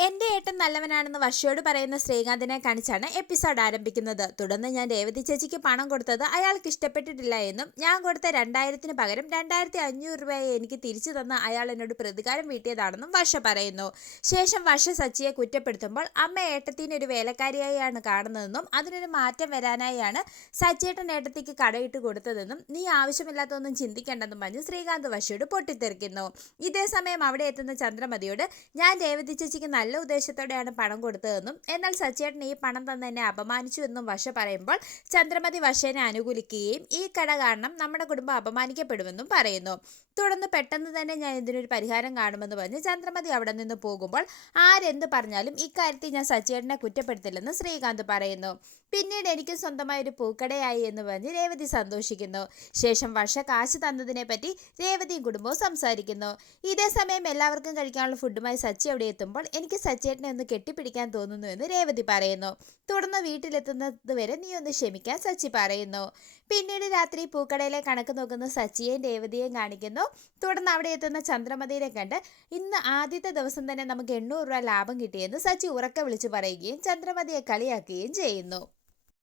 എന്റെ ഏട്ടൻ നല്ലവനാണെന്ന് വർഷയോട് പറയുന്ന ശ്രീകാന്തിനെ കാണിച്ചാണ് എപ്പിസോഡ് ആരംഭിക്കുന്നത്. തുടർന്ന് ഞാൻ രേവതി ചേച്ചിക്ക് പണം കൊടുത്തത് അയാൾക്ക് ഇഷ്ടപ്പെട്ടിട്ടില്ല എന്നും ഞാൻ കൊടുത്ത രണ്ടായിരത്തിന് പകരം രണ്ടായിരത്തി അഞ്ഞൂറ് രൂപയെ എനിക്ക് തിരിച്ചു തന്ന അയാൾ എന്നോട് പ്രതികാരം വീട്ടിയതാണെന്നും വർഷ പറയുന്നു. ശേഷം വർഷ സച്ചിയെ കുറ്റപ്പെടുത്തുമ്പോൾ അമ്മ ഏട്ടത്തിന് ഒരു വേലക്കാരിയായാണ് കാണുന്നതെന്നും അതിനൊരു മാറ്റം വരാനായാണ് സച്ചിയേട്ടൻ ഏട്ടത്തിക്ക് കടയിട്ട് കൊടുത്തതെന്നും നീ ആവശ്യമില്ലാത്തതൊന്നും ചിന്തിക്കേണ്ടെന്നും പറഞ്ഞ് ശ്രീകാന്ത് വർഷയോട് പൊട്ടിത്തെറിക്കുന്നു. ഇതേ സമയം അവിടെ എത്തുന്ന ചന്ദ്രമതിയോട് ഞാൻ രേവതി ചേച്ചിക്ക് നല്ല ഉദ്ദേശത്തോടെയാണ് പണം കൊടുത്തതെന്നും എന്നാൽ സച്ചേട്ടൻ ഈ പണം തന്നെ എന്നെ അപമാനിച്ചു എന്നും വശ പറയുമ്പോൾ ചന്ദ്രമതി വശേനെ അനുകൂലിക്കുകയും ഈ കട കാരണം നമ്മുടെ കുടുംബം അപമാനിക്കപ്പെടുമെന്നും പറയുന്നു. തുടർന്ന് പെട്ടെന്ന് തന്നെ ഞാൻ ഇതിനൊരു പരിഹാരം കാണുമെന്ന് പറഞ്ഞ് ചന്ദ്രമതി അവിടെ നിന്ന് പോകുമ്പോൾ ആരെന്ത് പറഞ്ഞാലും ഇക്കാര്യത്തിൽ ഞാൻ സച്ചേട്ടനെ കുറ്റപ്പെടുത്തില്ലെന്ന് ശ്രീകാന്ത് പറയുന്നു. പിന്നീട് എനിക്ക് സ്വന്തമായ ഒരു പൂക്കടയായി എന്ന് പറഞ്ഞ് രേവതി സന്തോഷിക്കുന്നു. ശേഷം വർഷ കാശ് തന്നതിനെ പറ്റി രേവതിയും കുടുംബവും സംസാരിക്കുന്നു. ഇതേ സമയം എല്ലാവർക്കും കഴിക്കാനുള്ള ഫുഡുമായി സച്ചി അവിടെ എത്തുമ്പോൾ എനിക്ക് സച്ചേട്ടനെ ഒന്ന് കെട്ടിപ്പിടിക്കാൻ തോന്നുന്നു എന്ന് രേവതി പറയുന്നു. തുടർന്ന് വീട്ടിലെത്തുന്നത് വരെ നീ ഒന്ന് ക്ഷമിക്കാൻ സച്ചി പറയുന്നു. പിന്നീട് രാത്രി പൂക്കടയിലെ കണക്ക് നോക്കുന്ന സച്ചിയെയും രേവതിയെയും കാണിക്കുന്നു. തുടർന്ന് അവിടെ എത്തുന്ന ചന്ദ്രമതിയെ കണ്ട് ഇന്ന് ആദ്യത്തെ ദിവസം തന്നെ നമുക്ക് എണ്ണൂറ് രൂപ ലാഭം കിട്ടിയെന്ന് സച്ചി ഉറക്കെ വിളിച്ചു പറയുകയും ചന്ദ്രമതിയെ കളിയാക്കുകയും ചെയ്യുന്നു.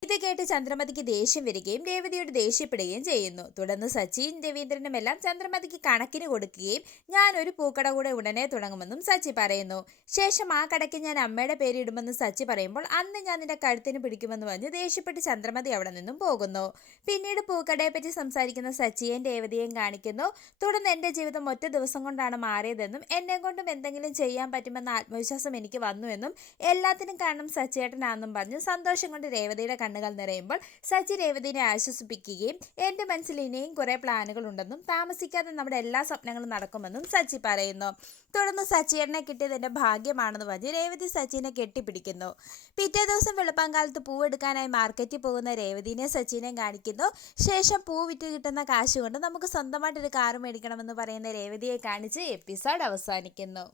ഇത് കേട്ട് ചന്ദ്രമതിക്ക് ദേഷ്യം വരികയും രേവതിയോട് ദേഷ്യപ്പെടുകയും ചെയ്യുന്നു. തുടർന്ന് സച്ചിൻ രവീന്ദ്രനും എല്ലാം ചന്ദ്രമതിക്ക് കണക്കിന് കൊടുക്കുകയും ഞാൻ ഒരു പൂക്കട കൂടെ ഉടനെ തുടങ്ങുമെന്നും സച്ചി പറയുന്നു. ശേഷം ആ കടയ്ക്ക് ഞാൻ അമ്മയുടെ പേര് ഇടുമെന്ന് സച്ചി പറയുമ്പോൾ അന്ന് ഞാൻ നിന്റെ കഴുത്തിന് പിടിക്കുമെന്ന് പറഞ്ഞ് ദേഷ്യപ്പെട്ട് ചന്ദ്രമതി അവിടെ നിന്നും പോകുന്നു. പിന്നീട് പൂക്കടയെ പറ്റി സംസാരിക്കുന്ന സച്ചിയെയും രേവതിയെയും കാണിക്കുന്നു. തുടർന്ന് എന്റെ ജീവിതം ഒറ്റ ദിവസം കൊണ്ടാണ് മാറിയതെന്നും എന്നെ കൊണ്ടും എന്തെങ്കിലും ചെയ്യാൻ പറ്റുമെന്ന ആത്മവിശ്വാസം എനിക്ക് വന്നുവെന്നും എല്ലാത്തിനും കാരണം സച്ചിയേട്ടനാണെന്നും പറഞ്ഞു സന്തോഷം കൊണ്ട് രേവതിയുടെ കണ്ണുകൾ നിറയുമ്പോൾ സച്ചി രേവതിനെ ആശ്വസിപ്പിക്കുകയും എന്റെ മനസ്സിൽ ഇനിയും കുറേ പ്ലാനുകൾ ഉണ്ടെന്നും താമസിക്കാതെ നമ്മുടെ എല്ലാ സ്വപ്നങ്ങളും നടക്കുമെന്നും സച്ചി പറയുന്നു. തുടർന്ന് സച്ചിയേട്ടനെ കിട്ടിയത് എന്റെ ഭാഗ്യമാണെന്ന് പറഞ്ഞ് രേവതി സച്ചിനെ കെട്ടിപ്പിടിക്കുന്നു. പിറ്റേ ദിവസം വെളുപ്പാങ്കാലത്ത് പൂവെടുക്കാനായി മാർക്കറ്റിൽ പോകുന്ന രേവതിനെ സച്ചിനെ കാണിക്കുന്നു. ശേഷം പൂ വിറ്റ് കിട്ടുന്ന കാശ് കൊണ്ട് നമുക്ക് സ്വന്തമായിട്ടൊരു കാറ് മേടിക്കണമെന്ന് പറയുന്ന രേവതിയെ കാണിച്ച് എപ്പിസോഡ് അവസാനിക്കുന്നു.